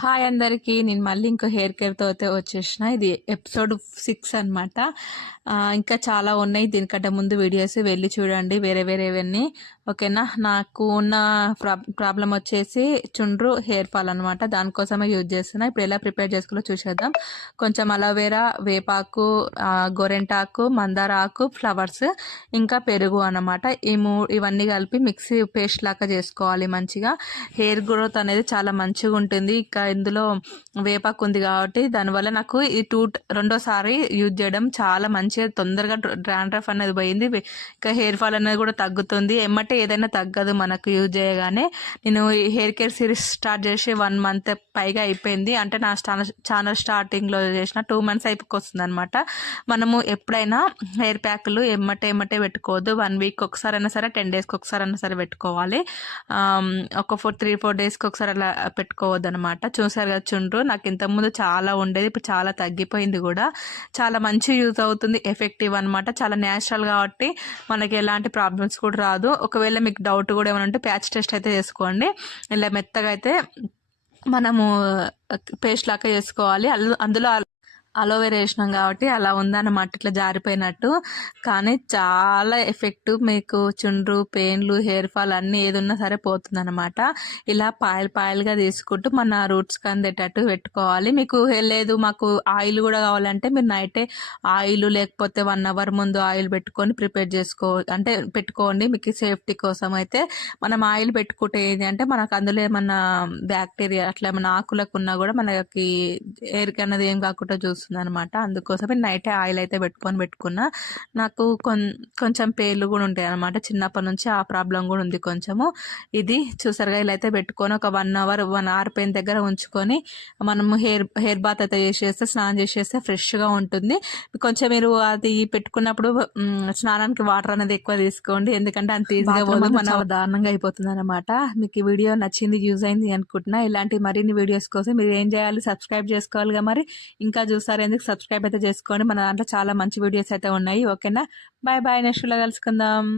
Hi అందరికీ. నేను మళ్ళీ ఇంకో హెయిర్ కేర్తో అయితే వచ్చేసిన. ఇది ఎపిసోడ్ 6 అనమాట. ఇంకా చాలా ఉన్నాయి. దీనికంటే ముందు వీడియోస్ వెళ్ళి చూడండి, వేరే వేరేవన్నీ. ఓకేనా. నాకు ఉన్న ప్రాబ్లం వచ్చేసి చుండ్రు హెయిర్ ఫాల్ అనమాట. దానికోసమే యూజ్ చేస్తున్నా. ఇప్పుడు ఎలా ప్రిపేర్ చేసుకోవాలో చూసేద్దాం. కొంచెం అలోవెరా, వేపాకు, గోరెంటాకు, మందార ఆకు, ఫ్లవర్స్, ఇంకా పెరుగు అనమాట. ఇవన్నీ కలిపి మిక్సీ పేస్ట్ లాగా చేసుకోవాలి మంచిగా. హెయిర్ గ్రోత్ అనేది చాలా మంచిగా ఉంటుంది. ఇంకా ఇందులో వేపాకు ఉంది కాబట్టి దానివల్ల నాకు ఈ రెండోసారి యూజ్ చేయడం చాలా మంచిగా, తొందరగా డాండ్రఫ్ అనేది పోయింది. ఇంకా హెయిర్ ఫాల్ అనేది కూడా తగ్గుతుంది. ఎమ్మటే ఏదైనా తగ్గదు మనకు యూజ్ చేయగానే. నేను ఈ హెయిర్ కేర్ సిరీస్ స్టార్ట్ చేసి 1 month పైగా అయిపోయింది. అంటే నా ఛానల్ స్టార్టింగ్లో చేసిన 2 months అయిపోకొస్తుంది అనమాట. మనము ఎప్పుడైనా హెయిర్ ప్యాక్లు ఎమ్మటే పెట్టుకోవద్దు. 1 week ఒకసారి అయినా సరే, 10 daysకి ఒకసారి అయినా సరే పెట్టుకోవాలి. ఒక 3-4 daysకి ఒకసారి అలా పెట్టుకోవద్దు అనమాట. చూసారు కదా చుండ్రు, నాకు ఇంతకుముందు చాలా ఉండేది, ఇప్పుడు చాలా తగ్గిపోయింది కూడా. చాలా మంచి యూజ్ అవుతుంది, ఎఫెక్టివ్ అనమాట. చాలా న్యాచురల్ కాబట్టి మనకి ఎలాంటి ప్రాబ్లమ్స్ కూడా రాదు. ఒకవేళ మీకు డౌట్ కూడా ఏమైనా ఉంటే ప్యాచ్ టెస్ట్ అయితే చేసుకోండి. ఇలా మెత్తగా అయితే మనము పేస్ట్ లాగా చేసుకోవాలి. అందులో అలోవెరా వేసినాం కాబట్టి అలా ఉందన్నమాట, ఇట్లా జారిపోయినట్టు. కానీ చాలా ఎఫెక్టివ్. మీకు చుండ్రు, పెయిన్లు, హెయిర్ ఫాల్ అన్నీ ఏది ఉన్నా సరే పోతుందన్నమాట. ఇలా పాయలుగా తీసుకుంటూ మన రూట్స్కి అందేటట్టు పెట్టుకోవాలి. మీకు లేదు మాకు ఆయిల్ కూడా కావాలంటే మీరు నైటే ఆయిల్, లేకపోతే 1 hour ముందు ఆయిల్ పెట్టుకొని ప్రిపేర్ అంటే పెట్టుకోండి. మీకు సేఫ్టీ కోసం అయితే మనం ఆయిల్ పెట్టుకుంటే ఏంటి అంటే మనకు అందులో ఏమన్నా బ్యాక్టీరియా అట్లా ఏమన్నా ఆకులకు ఉన్నా కూడా మనకి హెయిర్కి అన్నది ఏం కాకుండా చూస్తుంది అనమాట. అందుకోసమే నైటే ఆయిల్ అయితే పెట్టుకున్నా. నాకు కొంచెం పేర్లు కూడా ఉంటాయి అనమాట. చిన్నప్పటి నుంచి ఆ ప్రాబ్లం కూడా ఉంది కొంచెము. ఇది చూసారుగా, ఇలా అయితే పెట్టుకొని ఒక 1 hour ఆరిపోయిన దగ్గర ఉంచుకొని మనము హెయిర్ బాత్ అయితే చేసేస్తే, స్నానం చేసేస్తే ఫ్రెష్గా ఉంటుంది. కొంచెం మీరు అది పెట్టుకున్నప్పుడు స్నానానికి వాటర్ అనేది ఎక్కువ తీసుకోండి, ఎందుకంటే అంత ఈజీగా చాలా దారుణంగా అయిపోతుంది అనమాట. మీకు ఈ వీడియో నచ్చింది, యూజ్ అయింది అనుకుంటున్నా. ఇలాంటి మరిన్ని వీడియోస్ కోసం మీరు ఏం చేయాలి, సబ్స్క్రైబ్ చేసుకోవాలిగా. మరి ఇంకా చూసారు ఎందుకు, సబ్స్క్రైబ్ అయితే చేసుకోండి. మన దాంట్లో చాలా మంచి వీడియోస్ అయితే ఉన్నాయి. ఓకేనా. బాయ్ నెక్స్ట్ లో కలుసుకుందాం.